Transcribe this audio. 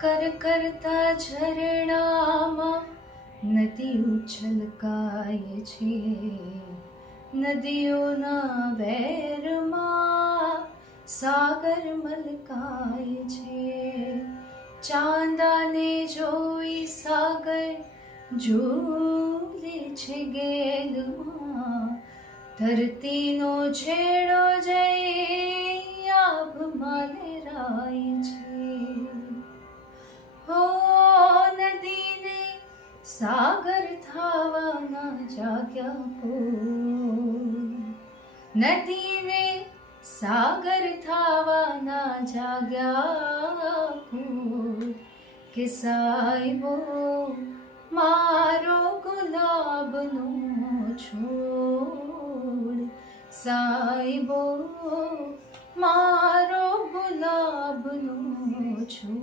કરતા ઝરણામાં નદીઓ છલકાય છે, નદીઓના વેરમાં સાગર મલકાય છે. ચાંદાને જોઈ સાગર ઝૂલે છે ગેલમાં, ધરતીનો છેડો જઈ આભમાં લહેરાય છે. હો નદીને સાગર થાવાના જાગ્યા કોણ, નદીને સાગર થાવાના જાગ્યા કોણ, કે સાહેબો મારો ગુલાબનો છોડ, સાહેબો મારો ગુલાબનો છોડ.